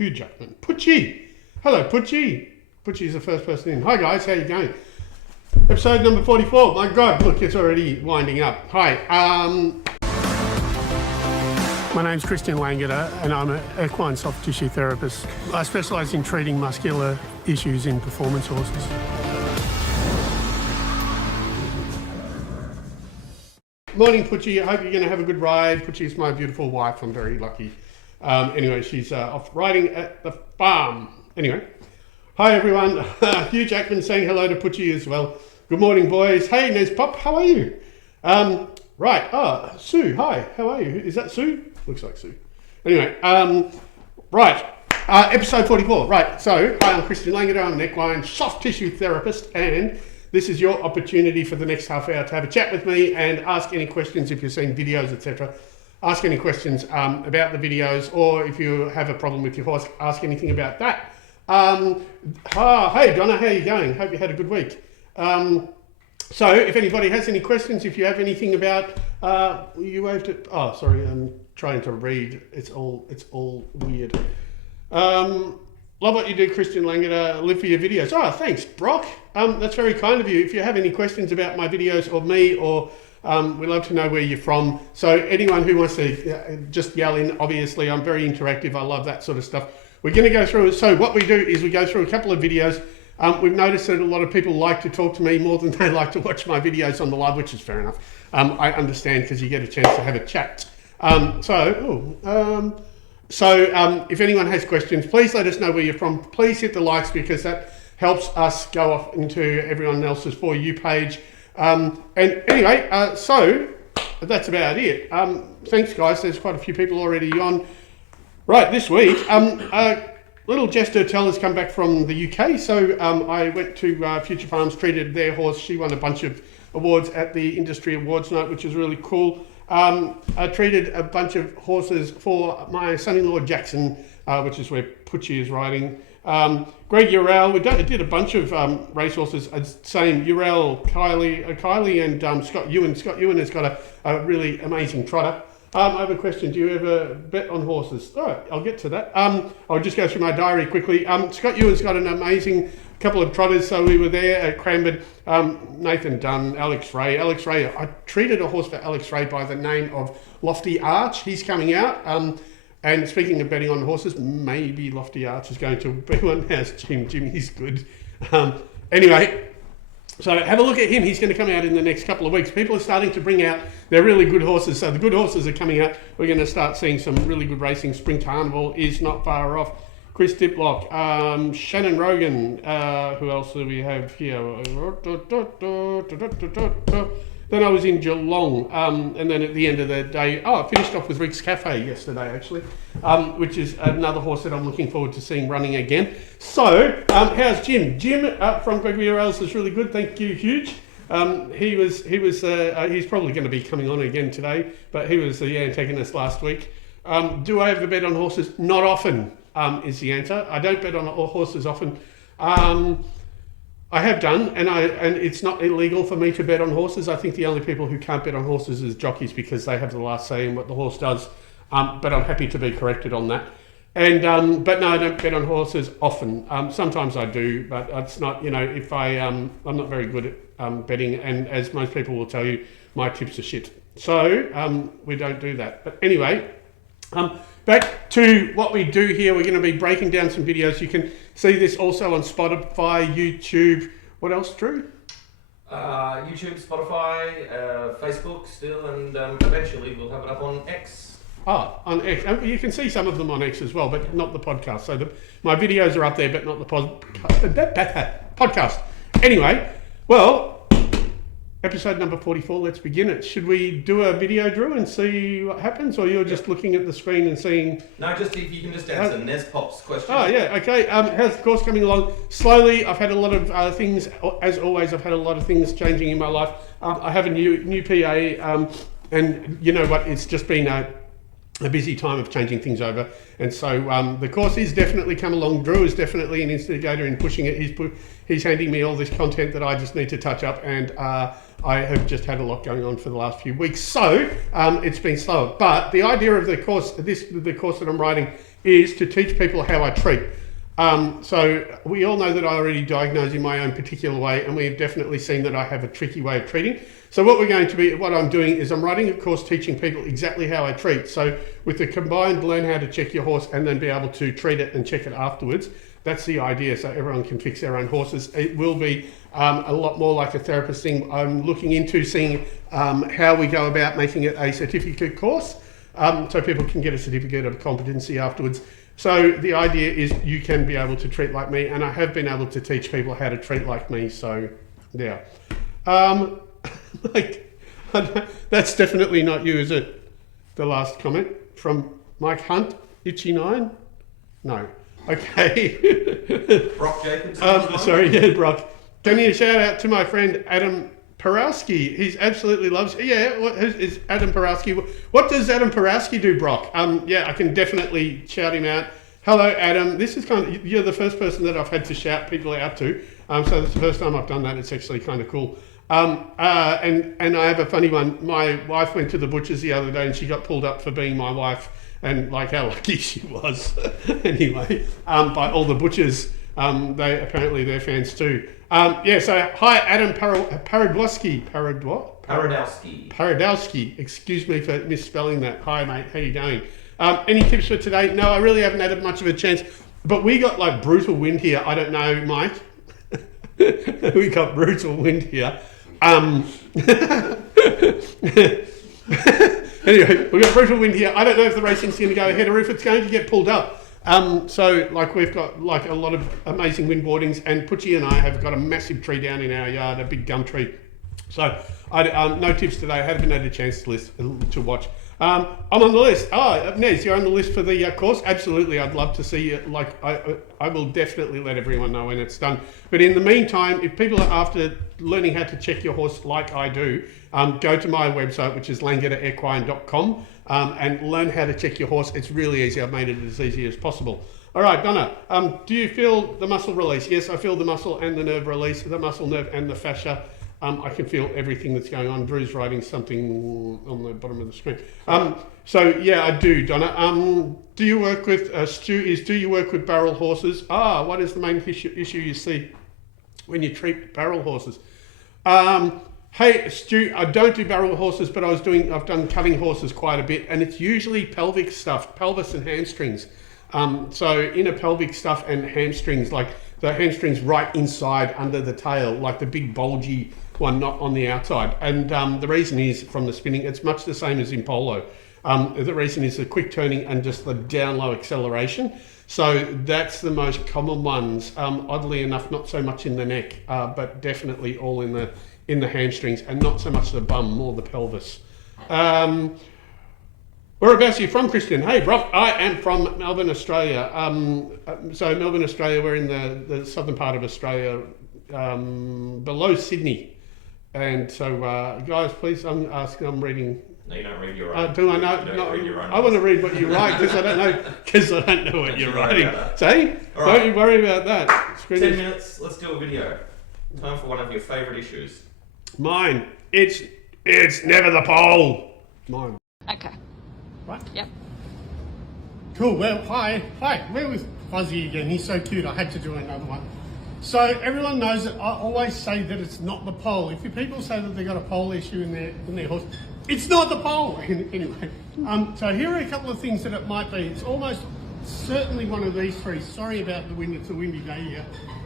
Hugh Jackman. Putchie. Hello, Putchie. Putchie's the first person in. Hi, guys. How you going? Episode number 44. My God, look, it's already winding up. Hi. My name's ChristianLangeder, and I'm an equine soft tissue therapist. I specialise in treating muscular issues in performance horses. Morning, Putchie. I hope you're going to have a good ride. Putchie's my beautiful wife. I'm very lucky. Anyway, she's off riding at the farm. Anyway, hi everyone. Hugh Jackman saying hello to Putchie as well. Good morning, boys. Hey, Nez Pop, how are you? Right. Sue. Hi. How are you? Is that Sue? Looks like Sue. Anyway, right. Episode 44. Right. So, hi, I'm Christian Langeder. I'm an equine soft tissue therapist, and this is your opportunity for the next half hour to have a chat with me and ask any questions if you're seeing videos, etc. Ask any questions about the videos, or if you have a problem with your horse, ask anything about that. Hey, Donna, how are you going? Hope you had a good week. So if anybody has any questions, if you have anything about, you waved it. Oh, sorry, I'm trying to read. It's all weird. Love what you do, Christian Langeder. Live for your videos. Oh, thanks, Brock. That's very kind of you. If you have any questions about my videos or me, or we'd love to know where you're from. So anyone who wants to just yell in, obviously, I'm very interactive. I love that sort of stuff. We're going to go through. So what we do is we go through a couple of videos. We've noticed that a lot of people like to talk to me more than they like to watch my videos on the live, which is fair enough. I understand, because you get a chance to have a chat. So if anyone has questions, please let us know where you're from. Please hit the likes, because that helps us go off into everyone else's For You page. And anyway, so that's about it. Thanks, guys. There's quite a few people already on. Right, this week, little Jess Durtell has come back from the UK. So I went to Future Farms, treated their horse. She won a bunch of awards at the Industry Awards Night, which was really cool. I treated a bunch of horses for my son-in-law Jackson, which is where Putchie is riding. Greg Urell, we did a bunch of racehorses. Same Urell, Kylie, and Scott Ewan. Scott Ewan has got a really amazing trotter. I have a question. Do you ever bet on horses? All right, I'll get to that. I'll just go through my diary quickly. Scott Ewan's got an amazing couple of trotters. So we were there at Cranbourne. Nathan Dunn, Alex Ray. I treated a horse for Alex Ray by the name of Lofty Arch. He's coming out. And speaking of betting on horses, maybe Lofty Arch is going to be one. How's Jim? He's good. Anyway, so have a look at him. He's going to come out in the next couple of weeks. People are starting to bring out their really good horses. So the good horses are coming out. We're going to start seeing some really good racing. Spring Carnival is not far off. Chris Diplock, Shannon Rogan, who else do we have here? Then I was in Geelong, and then at the end of the day, I finished off with Rick's Cafe yesterday, actually, which is another horse that I'm looking forward to seeing running again. So, how's Jim? Jim from Gregory Urell's is really good. Thank you, Huge. He's probably going to be coming on again today, but he was the antagonist last week. Do I ever bet on horses? Not often, is the answer. I don't bet on horses often. I have done, and it's not illegal for me to bet on horses. I think the only people who can't bet on horses is jockeys, because they have the last say in what the horse does. But I'm happy to be corrected on that. And but no, I don't bet on horses often. Sometimes I do, but it's not. If I'm not very good at betting, and as most people will tell you, my tips are shit. So we don't do that. But anyway. Back to what we do here. We're going to be breaking down some videos. You can see this also on Spotify, YouTube. What else, Drew? YouTube, Spotify, Facebook still, and eventually we'll have it up on X. On X. You can see some of them on X as well, but not the podcast. So my videos are up there, but not the podcast. Anyway, well, episode number 44, let's begin it. Should we do a video, Drew, and see what happens? Or you're just looking at the screen and seeing... No, just if you can just answer Nez Pop's question. Oh, yeah, okay. How's the course coming along? Slowly. I've had a lot of things, as always, I've had a lot of things changing in my life. I have a new PA, and you know what, it's just been a busy time of changing things over. And so the course is definitely come along. Drew is definitely an instigator in pushing it. He's handing me all this content that I just need to touch up, and I have just had a lot going on for the last few weeks, so it's been slower. But the idea of the course, the course that I'm writing, is to teach people how I treat. So we all know that I already diagnose in my own particular way, and we've definitely seen that I have a tricky way of treating. So what I'm doing is I'm writing a course teaching people exactly how I treat. So with the combined learn how to check your horse and then be able to treat it and check it afterwards, that's the idea. So everyone can fix their own horses. It will be a lot more like a therapist thing. I'm looking into seeing how we go about making it a certificate course, so people can get a certificate of competency afterwards. So the idea is you can be able to treat like me, and I have been able to teach people how to treat like me. So, yeah. That's definitely not you, is it? The last comment from Mike Hunt, Itchy9? No. Okay. Brock Jacobs. Brock. Can you shout out to my friend Adam Porowski? He's absolutely loves. Yeah, what is Adam Porowski? What does Adam Porowski do, Brock? I can definitely shout him out. Hello, Adam. This is you're the first person that I've had to shout people out to. So that's the first time I've done that. It's actually kind of cool. And I have a funny one. My wife went to the butcher's the other day and she got pulled up for being my wife, and like how lucky she was. Anyway, by all the butchers. They're fans too. So hi, Adam Paradowski. Paradowski. Excuse me for misspelling that. Hi, mate. How you going? Any tips for today? No, I really haven't had much of a chance. But we got like brutal wind here. I don't know, Mike. We got brutal wind here. Anyway, we got brutal wind here. I don't know if the racing's going to go ahead or if it's going to get pulled up. So we've got like a lot of amazing windboardings, and Putchie and I have got a massive tree down in our yard, a big gum tree. So no tips today. I haven't had a chance to watch. I'm on the list. Nez, you're on the list for the course? Absolutely. I'd love to see you. I will definitely let everyone know when it's done. But in the meantime, if people are after learning how to check your horse like I do, go to my website, which is LangederEquine.com, and learn how to check your horse. It's really easy. I've made it as easy as possible. All right, Donna, do you feel the muscle release? Yes, I feel the muscle and the nerve release, the muscle nerve and the fascia. I can feel everything that's going on. Drew's writing something on the bottom of the screen. I do, Donna. Do you work with, Stu, do you work with barrel horses? What is the main issue you see when you treat barrel horses? Hey, Stu, I don't do barrel horses, but I've done cutting horses quite a bit, and it's usually pelvic stuff, pelvis and hamstrings. So inner pelvic stuff and hamstrings, like the hamstrings right inside under the tail, like the big bulgy one, not on the outside. And the reason is from the spinning, it's much the same as in polo. The reason is the quick turning and just the down low acceleration. So that's the most common ones. Oddly enough, not so much in the neck, but definitely all in the hamstrings, and not so much the bum, more the pelvis. Whereabouts are you from, Christian? Hey, Brock, I am from Melbourne, Australia. So Melbourne, Australia, we're in the southern part of Australia, below Sydney. And so, guys, please, I'm reading. No, you don't read your own. Do I know? No, I want to read what you write because I don't know what you're writing. See? Right. Don't you worry about that. 10 minutes, let's do a video. Time for one of your favourite issues. Mine. It's never the pole. Mine. Okay. Right? Yep. Cool. Well, hi. Where was Fuzzy again? He's so cute. I had to do another one. So everyone knows that I always say that it's not the pole. If people say that they got a pole issue in their horse, it's not the pole. Anyway, so here are a couple of things that it might be. It's almost certainly one of these three. Sorry about the wind. It's a windy day here,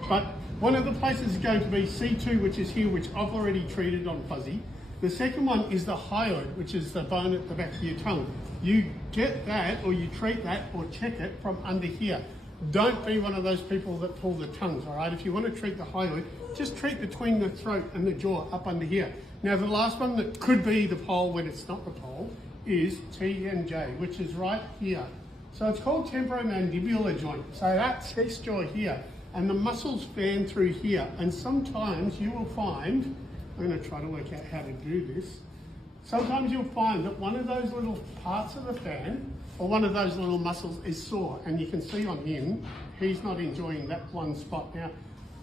but one of the places is going to be C2, which is here, which I've already treated on Fuzzy. The second one is the hyoid, which is the bone at the back of your tongue. You get that, or you treat that, or check it from under here. Don't be one of those people that pull the tongues, all right? If you want to treat the hyoid, just treat between the throat and the jaw up under here. Now, the last one that could be the pole when it's not the pole is TMJ, which is right here. So it's called temporomandibular joint. So that's this jaw here, and the muscles fan through here. And sometimes you will find, I'm going to try to work out how to do this. Sometimes you'll find that one of those little parts of the fan or one of those little muscles is sore, and you can see on him, he's not enjoying that one spot. Now,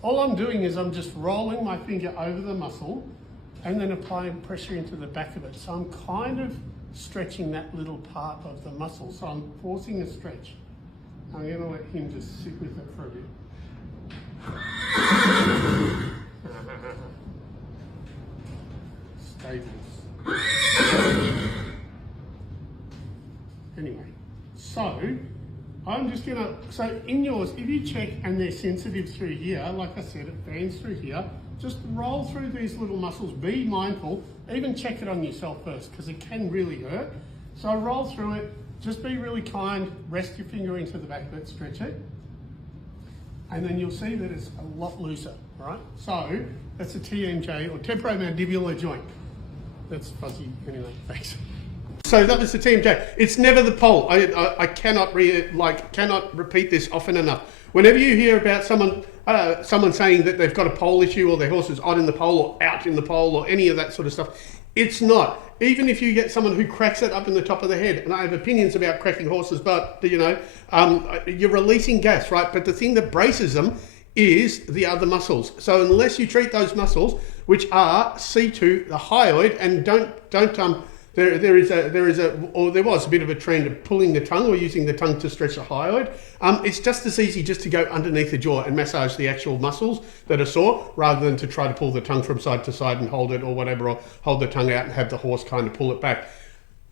all I'm doing is I'm just rolling my finger over the muscle and then applying pressure into the back of it. So I'm kind of stretching that little part of the muscle. So I'm forcing a stretch. I'm going to let him just sit with it for a bit. Stables. Anyway, so I'm just gonna, so in yours, if you check and they're sensitive through here, like I said, it fans through here, just roll through these little muscles, be mindful, even check it on yourself first, because it can really hurt. So roll through it, just be really kind, rest your finger into the back of it, stretch it, and then you'll see that it's a lot looser, all right? So that's a TMJ, or temporomandibular joint. That's fuzzy, anyway, thanks. So that was the TMJ. It's never the pole. I cannot repeat this often enough. Whenever you hear about someone saying that they've got a pole issue or their horse is on in the pole or out in the pole or any of that sort of stuff, it's not. Even if you get someone who cracks it up in the top of the head, and I have opinions about cracking horses, but you're releasing gas, right? But the thing that braces them is the other muscles. So unless you treat those muscles, which are C2, the hyoid, and there was a bit of a trend of pulling the tongue or using the tongue to stretch the hyoid. It's just as easy just to go underneath the jaw and massage the actual muscles that are sore rather than to try to pull the tongue from side to side and hold it or whatever, or hold the tongue out and have the horse kind of pull it back.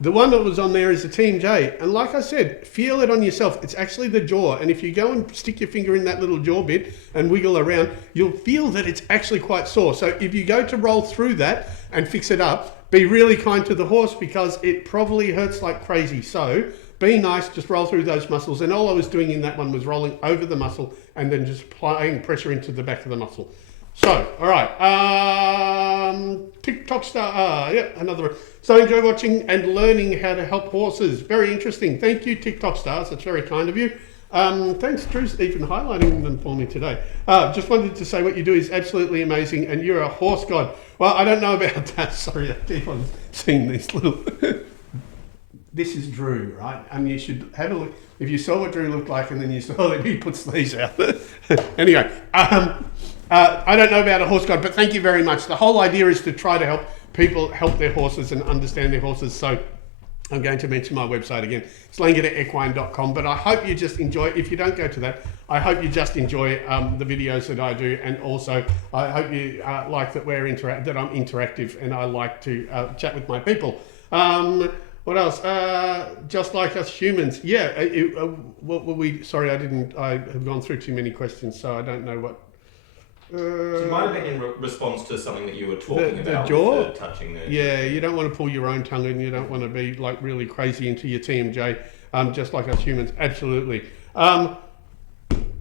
The one that was on there is the TMJ, and like I said, feel it on yourself. It's actually the jaw, and if you go and stick your finger in that little jaw bit and wiggle around, you'll feel that it's actually quite sore. So if you go to roll through that and fix it up, be really kind to the horse because it probably hurts like crazy. So be nice, just roll through those muscles. And all I was doing in that one was rolling over the muscle and then just applying pressure into the back of the muscle. So, all right, TikTok star, another one. So enjoy watching and learning how to help horses. Very interesting. Thank you, TikTok stars. That's very kind of you. Thanks, Drew, even highlighting them for me today. Just wanted to say what you do is absolutely amazing, and you're a horse god. Well, I don't know about that. Sorry, I keep on seeing these little... This is Drew, right? And you should have a look. If you saw what Drew looked like and then you saw that he puts these out. Anyway, I don't know about a horse god, but thank you very much. The whole idea is to try to help people help their horses and understand their horses. So I'm going to mention my website again. It's LangederEquineShow.com, but I hope you just enjoy, if you don't go to that, I hope you just enjoy the videos that I do, and also I hope you like that that I'm interactive and I like to chat with my people. What else? Just like us humans. Yeah. What were we? Sorry, I have gone through too many questions, so I don't know what. So it might have been in response to something that you were talking about. The jaw? With the touching there. Yeah, you don't want to pull your own tongue and you don't want to be like really crazy into your TMJ, just like us humans. Absolutely.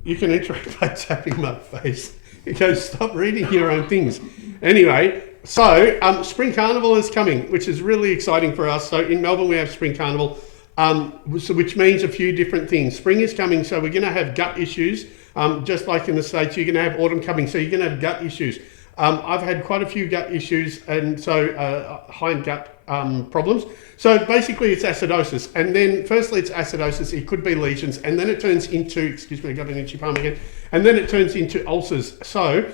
You can interact by tapping my face. It goes, stop reading your own things. Anyway, so Spring Carnival is coming, which is really exciting for us. So in Melbourne, we have Spring Carnival, which means a few different things. Spring is coming, so we're going to have gut issues. Just like in the States, you're going to have autumn coming, so you're going to have gut issues. I've had quite a few gut issues, and so hind gut problems. So basically it's acidosis, and then firstly it's acidosis, it could be lesions, and then it turns into, excuse me, I got an itchy palm again, and then it turns into ulcers. So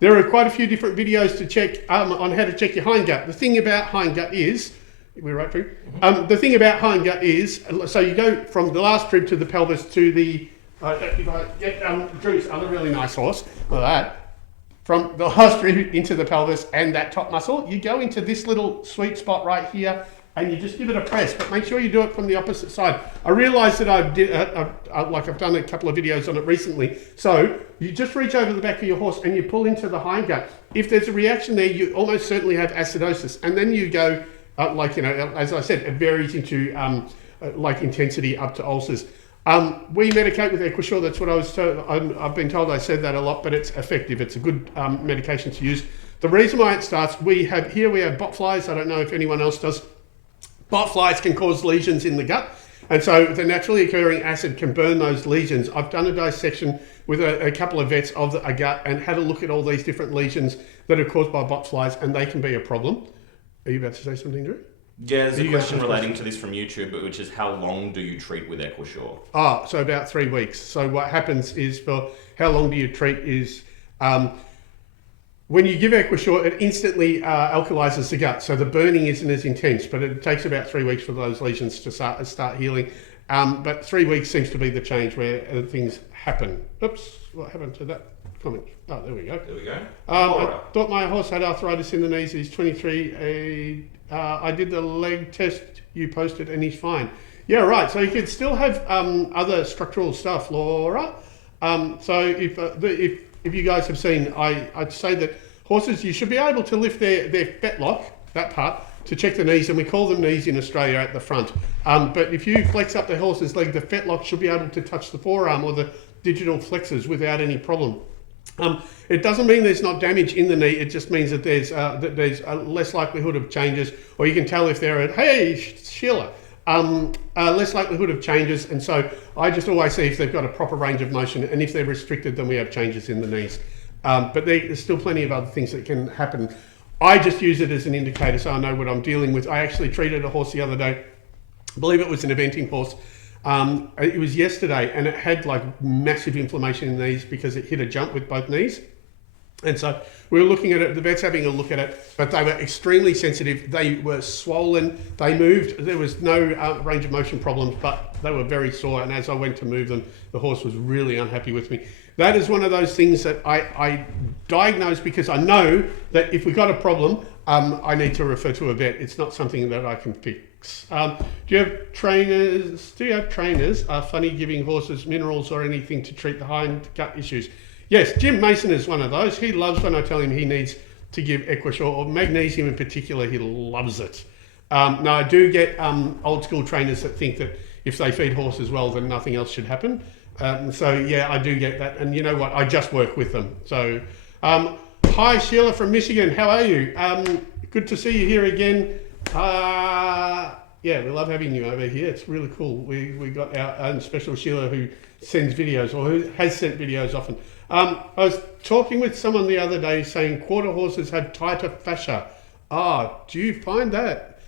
there are quite a few different videos to check on how to check your hind gut. The thing about hind gut is, we're right through, the thing about hind gut is, so you go from the last rib to the pelvis to the, if I get Drew's other really nice horse, like that, from the last rib into the pelvis and that top muscle, you go into this little sweet spot right here and you just give it a press, but make sure you do it from the opposite side. I realised that I've done a couple of videos on it recently. So you just reach over the back of your horse and you pull into the hindgut. If there's a reaction there, you almost certainly have acidosis. And then you go, as I said, it varies into intensity up to ulcers. We medicate with Equisure. That's what I was told. I've been told I said that a lot, but it's effective. It's a good medication to use. The reason why it starts, we have bot flies. I don't know if anyone else does. Bot flies can cause lesions in the gut, and so the naturally occurring acid can burn those lesions. I've done a dissection with a couple of vets of a gut and had a look at all these different lesions that are caused by bot flies, and they can be a problem. Are you about to say something, Drew? Yeah, there's a question relating to this from YouTube, which is how long do you treat with Equisure? So about 3 weeks. So what happens is, for how long do you treat is, when you give Equisure, it instantly alkalizes the gut. So the burning isn't as intense, but it takes about 3 weeks for those lesions to start healing. But 3 weeks seems to be the change where things happen. Oops, what happened to that comment? Oh, there we go. There we go. I thought my horse had arthritis in the knees. He's 23. I did the leg test you posted and he's fine. Yeah, right. So you could still have other structural stuff, Laura. So if you guys have seen, I'd say that horses, you should be able to lift their fetlock, that part, to check the knees, and we call them knees in Australia at the front. But if you flex up the horse's leg, the fetlock should be able to touch the forearm or the digital flexors without any problem. It doesn't mean there's not damage in the knee. It just means that there's a less likelihood of changes, or you can tell if they're at, hey, Sheila, less likelihood of changes. And so I just always see if they've got a proper range of motion, and if they're restricted, then we have changes in the knees. But there's still plenty of other things that can happen. I just use it as an indicator so I know what I'm dealing with. I actually treated a horse the other day. I believe it was an eventing horse. It was yesterday, and it had like massive inflammation in the knees because it hit a jump with both knees. And so we were looking at it, the vet's having a look at it, but they were extremely sensitive. They were swollen, they moved. There was no range of motion problems, but they were very sore. And as I went to move them, the horse was really unhappy with me. That is one of those things that I diagnose because I know that if we've got a problem, I need to refer to a vet. It's not something that I can fix. Do you have trainers? Funny giving horses minerals or anything to treat the hind gut issues? Yes, Jim Mason is one of those. He loves when I tell him he needs to give Equisure, or magnesium in particular. He loves it. Now, I do get old school trainers that think that if they feed horses well, then nothing else should happen. So yeah, I do get that. And you know what? I just work with them. So, hi Sheila from Michigan. How are you? Good to see you here again. Yeah, we love having you over here. It's really cool. We got our own special Sheila who sends videos, or who has sent videos often. I was talking with someone the other day saying quarter horses have tighter fascia. Do you find that?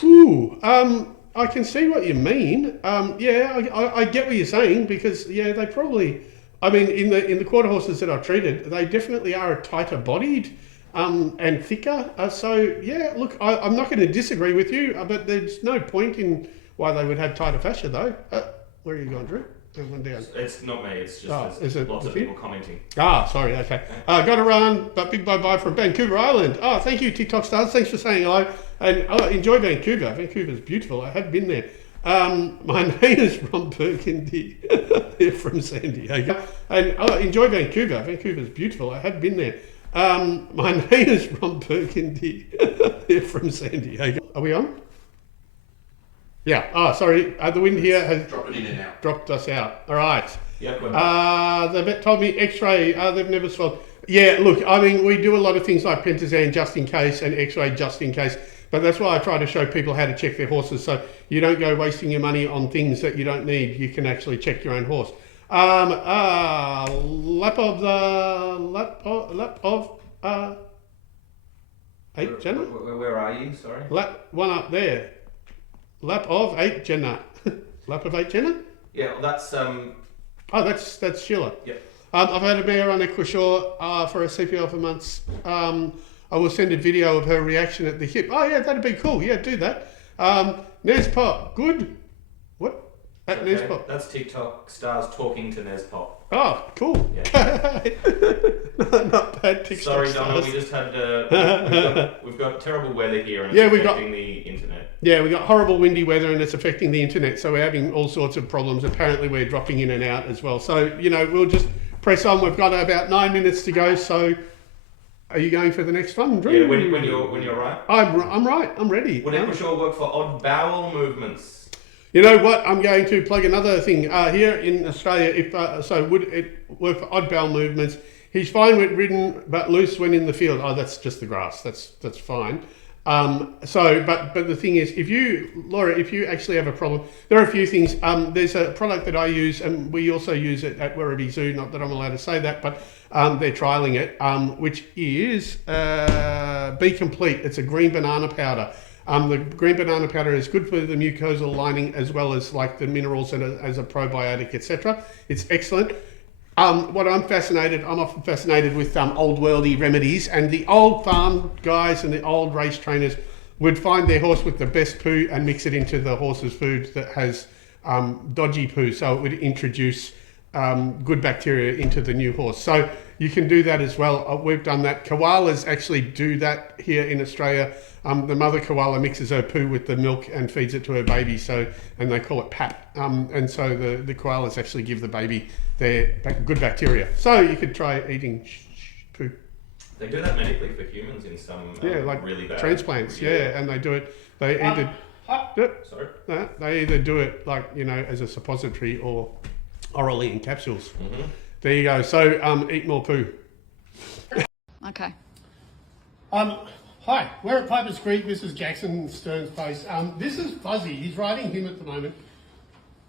Whew. I can see what you mean. Yeah, I get what you're saying, because yeah, they probably, I mean, in the quarter horses that I've treated, they definitely are tighter bodied and thicker. So yeah, look, I'm not going to disagree with you, but there's no point in why they would have tighter fascia though. Where are you going, Drew? One down. It's not me, it's just lots of people commenting. Sorry, okay. Got to run, but big bye-bye from Vancouver Island. Thank you, TikTok stars. Thanks for saying hello. And enjoy Vancouver. Vancouver's beautiful. I have been there. My name is Ron Burgundy. They're from San Diego. And enjoy Vancouver. Vancouver's beautiful. I have been there. My name is Ron Burgundy. They're from San Diego. Are we on? Yeah. Sorry. The wind here has dropped us out. All right. Yep. The vet told me X-ray. They've never swallowed. Yeah. Look, I mean, we do a lot of things like pentazan just in case and X-ray just in case. But that's why I try to show people how to check their horses, so you don't go wasting your money on things that you don't need. You can actually check your own horse. Lap of 8, Jenna? Where are you? Sorry. Lap one up there. Lap of 8, Jenna. Lap of 8, Jenna? Yeah, well, that's that's Sheila. Yep. I've had a mare on Equisure for a CPL for months. I will send a video of her reaction at the hip. Oh yeah, that'd be cool. Yeah, do that. Nespop, good. What? At okay. Nespop. That's TikTok stars talking to Nespop. Oh, cool. Yeah. Not bad TikTok Sorry, stars. Donna, we just had we've got terrible weather here, and it's affecting the internet. Yeah, we got horrible windy weather, and it's affecting the internet. So we're having all sorts of problems. Apparently, we're dropping in and out as well. So we'll just press on. We've got about 9 minutes to go. So. Are you going for the next one, Drew? Yeah, when you're right. I'm right. I'm ready. Would Equisure work for odd bowel movements? You know what? I'm going to plug another thing here in Australia. Would it work for odd bowel movements? He's fine when ridden, but loose when in the field. That's just the grass. That's fine. But the thing is, Laura, if you actually have a problem, there are a few things. There's a product that I use, and we also use it at Werribee Zoo. Not that I'm allowed to say that, but they're trialing it, which is Be Complete. It's a green banana powder. The green banana powder is good for the mucosal lining as well as like the minerals and as a probiotic, etc. It's excellent. What I'm often fascinated with old worldy remedies, and the old farm guys and the old race trainers would find their horse with the best poo and mix it into the horse's food that has dodgy poo, so it would introduce good bacteria into the new horse. So you can do that as well. We've done that. Koalas actually do that here in Australia. The mother koala mixes her poo with the milk and feeds it to her baby, and they call it pap. And so the koalas actually give the baby their good bacteria. So you could try eating poo. They do that medically for humans in some like really bad transplants. Yeah, and there you go. They either do it like, as a suppository or orally in capsules. Mm-hmm. There you go. So eat more poo. Okay. Hi, we're at Piper's Creek. This is Jackson Stern's place. This is Fuzzy. He's riding him at the moment.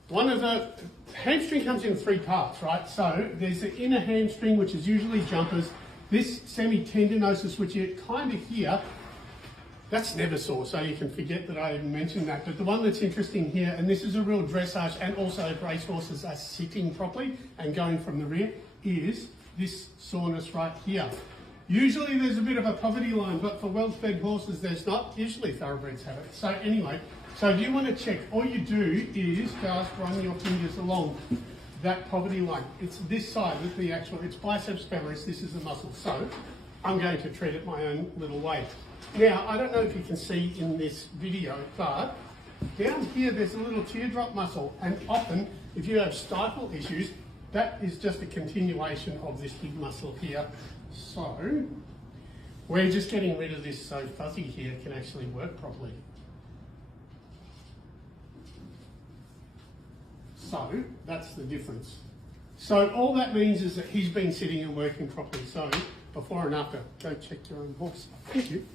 One of the hamstring comes in 3 parts, right? So there's the inner hamstring, which is usually jumpers. This semi-tendinosus, which you kind of hear, that's never sore, so you can forget that I even mentioned that. But the one that's interesting here, and this is a real dressage, and also if racehorses are sitting properly and going from the rear, is this soreness right here. Usually there's a bit of a poverty line, but for well-fed horses there's not. Usually thoroughbreds have it. So anyway, so if you want to check, all you do is just run your fingers along that poverty line. It's this side with the actual, it's biceps femoris, this is the muscle. So I'm going to treat it my own little way. Now, I don't know if you can see in this video, but down here there's a little teardrop muscle, and often if you have stifle issues, that is just a continuation of this big muscle here. So we're just getting rid of this so Fuzzy here can actually work properly. So that's the difference. So all that means is that he's been sitting and working properly. So before and after, go check your own horse. Thank you.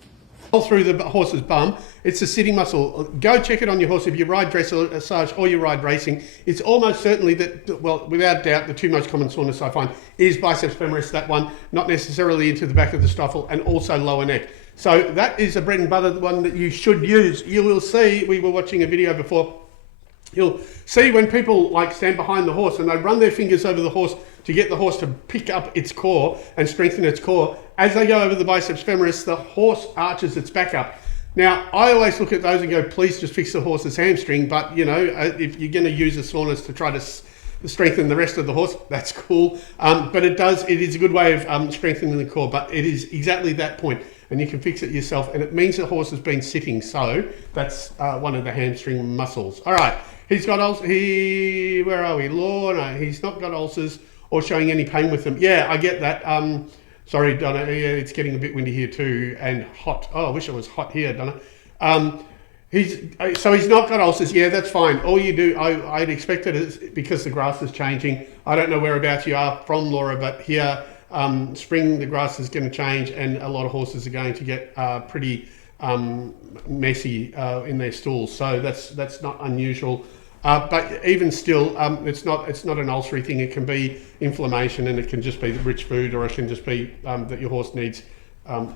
All through the horse's bum, it's a sitting muscle. Go check it on your horse. If you ride dressage or you ride racing, it's almost certainly that, well, without doubt, the 2 most common soreness I find is biceps femoris, that one, not necessarily into the back of the stifle, and also lower neck. So that is a bread and butter one that you should use. You will see, we were watching a video before, you'll see when people like stand behind the horse and they run their fingers over the horse to get the horse to pick up its core and strengthen its core. As they go over the biceps femoris, the horse arches its back up. Now, I always look at those and go, please just fix the horse's hamstring. But, if you're going to use a soreness to try to strengthen the rest of the horse, that's cool. But it is a good way of strengthening the core. But it is exactly that point, and you can fix it yourself. And it means the horse has been sitting. So that's one of the hamstring muscles. All right. He's got ulcers. Where are we? No, he's not got ulcers or showing any pain with them. Yeah, I get that. Sorry, Donna. Yeah, it's getting a bit windy here too, and hot. Oh, I wish it was hot here, Donna. He's not got ulcers. Yeah, that's fine. All you do, I'd expect it is because the grass is changing. I don't know whereabouts you are from, Laura, but here, spring the grass is going to change, and a lot of horses are going to get pretty messy in their stalls. So that's not unusual. But even still, it's not an ulcery thing. It can be inflammation, and it can just be rich food, or it can just be that your horse needs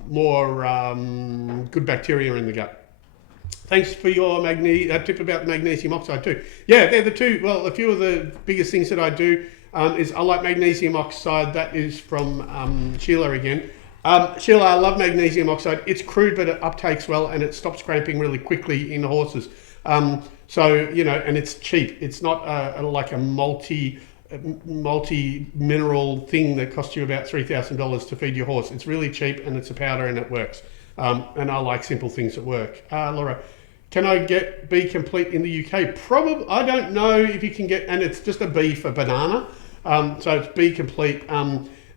more good bacteria in the gut. Thanks for your tip about magnesium oxide too. Yeah, they're the two. Well, a few of the biggest things that I do is I like magnesium oxide. That is from Sheila again. Sheila, I love magnesium oxide. It's crude, but it uptakes well, and it stops cramping really quickly in the horses. So, and it's cheap. It's not like a multi-mineral thing that costs you about $3,000 to feed your horse. It's really cheap, and it's a powder, and it works. And I like simple things that work. Laura, can I get B complete in the UK? Probably. I don't know if you can get, and it's just a B for banana. So it's B complete.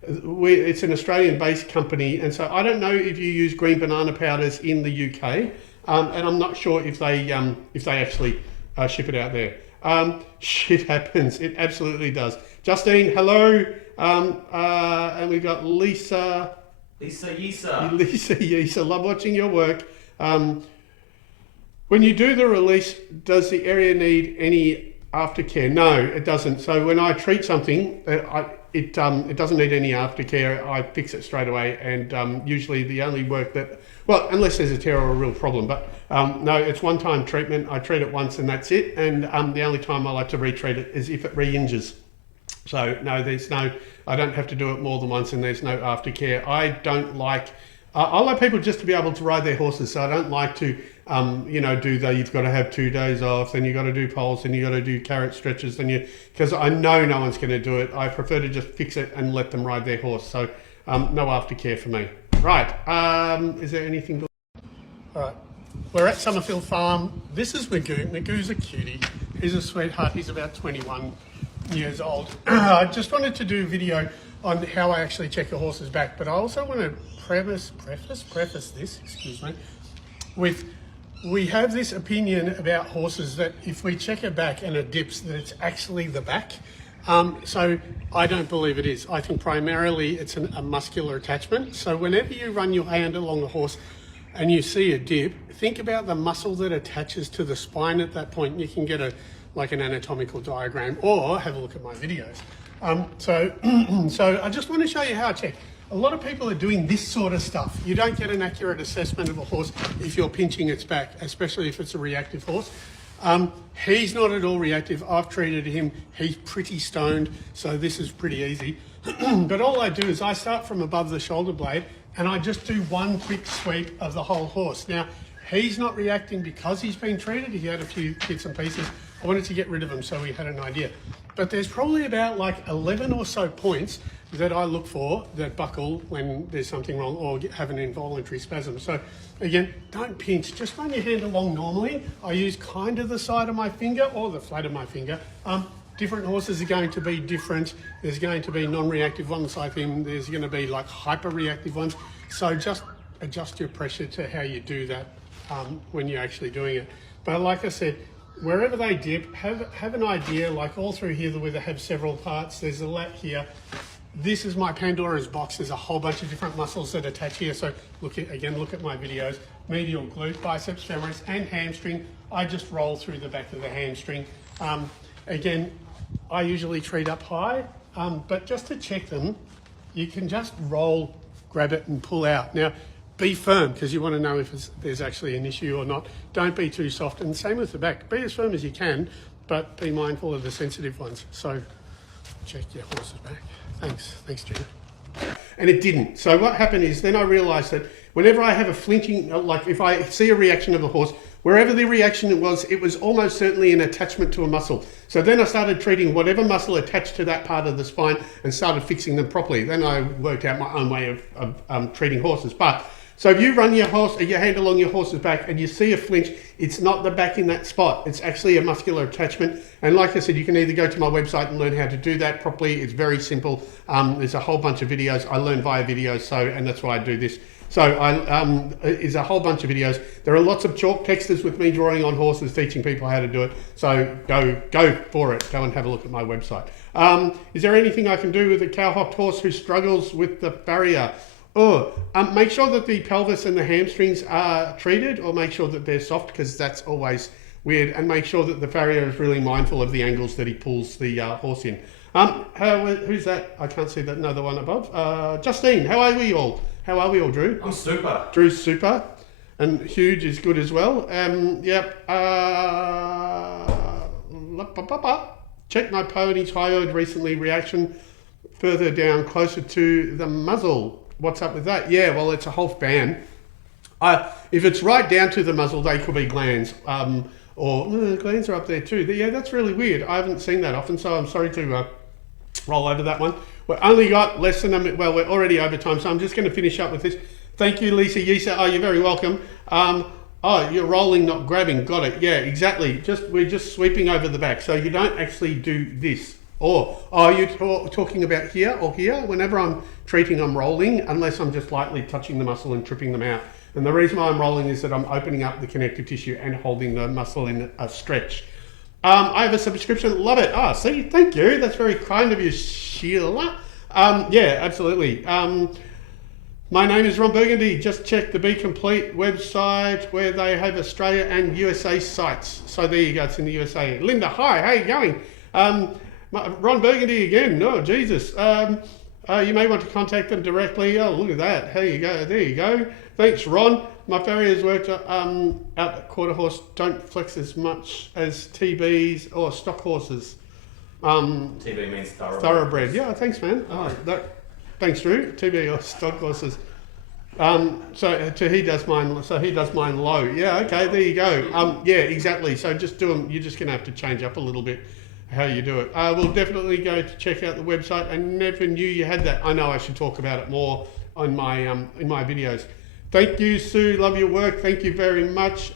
It's an Australian-based company, and so I don't know if you use green banana powders in the UK. And I'm not sure if they actually ship it out there. Shit happens. It absolutely does. Justine, hello. And we've got Lisa. Lisa Yisa. Lisa Yisa. Love watching your work. When you do the release, does the area need any aftercare? No, it doesn't. So when I treat something, it doesn't need any aftercare. I fix it straight away, and usually the only work that, well, unless there's a tear or a real problem, but no, it's one-time treatment. I treat it once and that's it. And the only time I like to retreat it is if it re-injures. So no, I don't have to do it more than once, and there's no aftercare. I don't like I like people just to be able to ride their horses. So I don't like to, you've got to have 2 days off, then you've got to do poles, then you've got to do carrot stretches, because I know no one's going to do it. I prefer to just fix it and let them ride their horse. So no aftercare for me. Right. Is there anything to... All right. We're at Summerfield Farm. This is Magoo. Magoo's a cutie. He's a sweetheart. He's about 21 years old. I just wanted to do a video on how I actually check a horse's back, but I also want to preface this, with we have this opinion about horses that if we check a back and it dips, that it's actually the back. So I don't believe it is. I think primarily it's a muscular attachment. So whenever you run your hand along a horse and you see a dip, think about the muscle that attaches to the spine at that point. You can get an anatomical diagram or have a look at my videos. So I just want to show you how I check. A lot of people are doing this sort of stuff. You don't get an accurate assessment of a horse if you're pinching its back, especially if it's a reactive horse. He's not at all reactive. I've treated him. He's pretty stoned, so this is pretty easy. But all I do is I start from above the shoulder blade and I just do one quick sweep of the whole horse. Now, he's not reacting because he's been treated. He had a few bits and pieces. I wanted to get rid of him so we had an idea. But there's probably about like 11 or so points that I look for that buckle when there's something wrong or have an involuntary spasm. So again, don't pinch, just run your hand along normally. I use kind of the side of my finger or the flat of my finger. Different horses are going to be different. There's going to be non-reactive ones like him. There's going to be like hyper-reactive ones. So just adjust your pressure to how you do that when you're actually doing it. But like I said, wherever they dip, have an idea, like all through here where they have several parts. There's a lat here. This is my Pandora's box. There's a whole bunch of different muscles that attach here. So look at my videos. Medial glute, biceps femoris, and hamstring. I just roll through the back of the hamstring. Again, I usually treat up high, but just to check them, you can just roll, grab it and pull out. Now, be firm because you want to know if there's actually an issue or not. Don't be too soft, and same with the back. Be as firm as you can, but be mindful of the sensitive ones. So check your horse's back. Thanks, Gina. And it didn't. So what happened is then I realised that whenever I have a flinching, like if I see a reaction of the horse, wherever the reaction it was almost certainly an attachment to a muscle. So then I started treating whatever muscle attached to that part of the spine and started fixing them properly. Then I worked out my own way of treating horses. But so if you run your hand along your horse's back and you see a flinch, it's not the back in that spot. It's actually a muscular attachment. And like I said, you can either go to my website and learn how to do that properly. It's very simple. There's a whole bunch of videos. I learn via videos, and that's why I do this. So is a whole bunch of videos. There are lots of chalk texters with me drawing on horses, teaching people how to do it. So go for it. Go and have a look at my website. Is there anything I can do with a cow-hocked horse who struggles with the farrier? Make sure that the pelvis and the hamstrings are treated, or make sure that they're soft, because that's always weird. And make sure that the farrier is really mindful of the angles that he pulls the horse in. Who's that? I can't see that. No, the one above. Justine, how are we all? How are we all, Drew? I'm super. Drew's super. And Huge is good as well. Yep. Check my POO and he's hyoid recently. Reaction further down, closer to the muzzle. What's up with that? Yeah, well, it's a whole fan. If it's right down to the muzzle, they could be glands. Glands are up there too. Yeah, that's really weird. I haven't seen that often, so I'm sorry to roll over that one. We've only got less than we're already over time, so I'm just going to finish up with this. Thank you, Lisa Yisa. Oh, you're very welcome. You're rolling, not grabbing. Got it. Yeah, exactly. We're just sweeping over the back, so you don't actually do this. Or are you talking about here or here? Whenever I'm treating, I'm rolling, unless I'm just lightly touching the muscle and tripping them out. And the reason why I'm rolling is that I'm opening up the connective tissue and holding the muscle in a stretch. I have a subscription. Love it. See, thank you. That's very kind of you, Sheila. Yeah, absolutely. My name is Ron Burgundy. Just check the Be Complete website where they have Australia and USA sites. So there you go. It's in the USA. Linda, hi. How you going? Ron Burgundy again. Oh, Jesus. You may want to contact them directly. Oh, look at that. There you go. There you go. Thanks, Ron. My farriers worked out at quarter horse don't flex as much as TBs or stock horses. TB means thoroughbred. Thoroughbred. Yeah, thanks, man. Thanks, Drew. TB or stock horses. So he does mine. So he does mine low. Yeah. Okay. There you go. Yeah. Exactly. So just do them. You're just going to have to change up a little bit how you do it. We'll definitely go to check out the website. I never knew you had that. I know I should talk about it more on my in my videos. Thank you, Sue. Love your work. Thank you very much.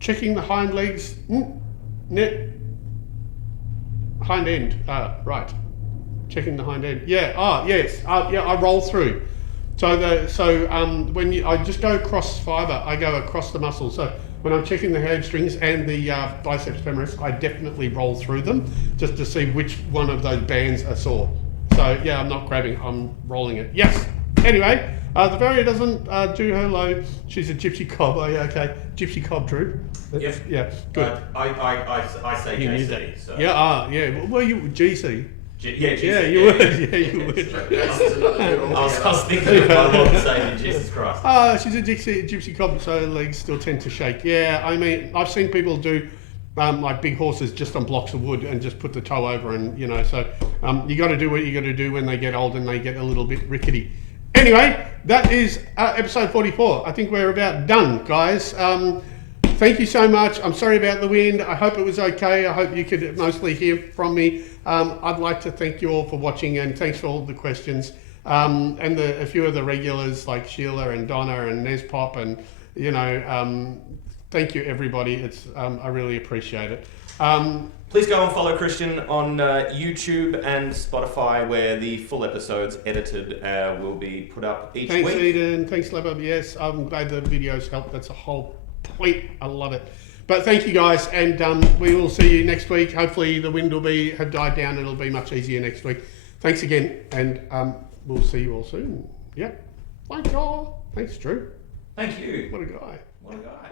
Checking the hind legs. Hind end. Right. Checking the hind end. Yeah. Yes. Yeah. I roll through. So when I just go across fibre, I go across the muscle. So when I'm checking the hamstrings and the biceps femoris, I definitely roll through them just to see which one of those bands are sore. So yeah, I'm not grabbing. I'm rolling it. Yes. Anyway, the farrier doesn't do her low. She's a gypsy cob. Oh yeah. Okay. Gypsy cob, Drew. Yes. Yeah. Good. I say You knew JC. that. So. Yeah. Yeah. Well, you GC. GC. Yeah, you would. Yeah, you would. I was thinking of my Lord and Saviour, Jesus Christ. She's a gypsy cob, so her legs still tend to shake. Yeah, I mean, I've seen people do like big horses just on blocks of wood and just put the toe over, and so you got to do what you got to do when they get old and they get a little bit rickety. Anyway, that is episode 44. I think we're about done, guys. Thank you so much. I'm sorry about the wind. I hope it was okay. I hope you could mostly hear from me. I'd like to thank you all for watching, and thanks for all the questions. And a few of the regulars like Sheila and Donna and Nespop, and thank you everybody. It's I really appreciate it. Please go and follow Christian on YouTube and Spotify, where the full episodes edited will be put up each week. Thanks, Eden. Thanks, Lever. Yes, I'm glad the videos help. That's the whole point. I love it. But thank you guys, and we will see you next week. Hopefully the wind will have died down. It'll be much easier next week. Thanks again, and we'll see you all soon. Yep. Thank y'all. Thanks, Drew. Thank you. What a guy. What a guy.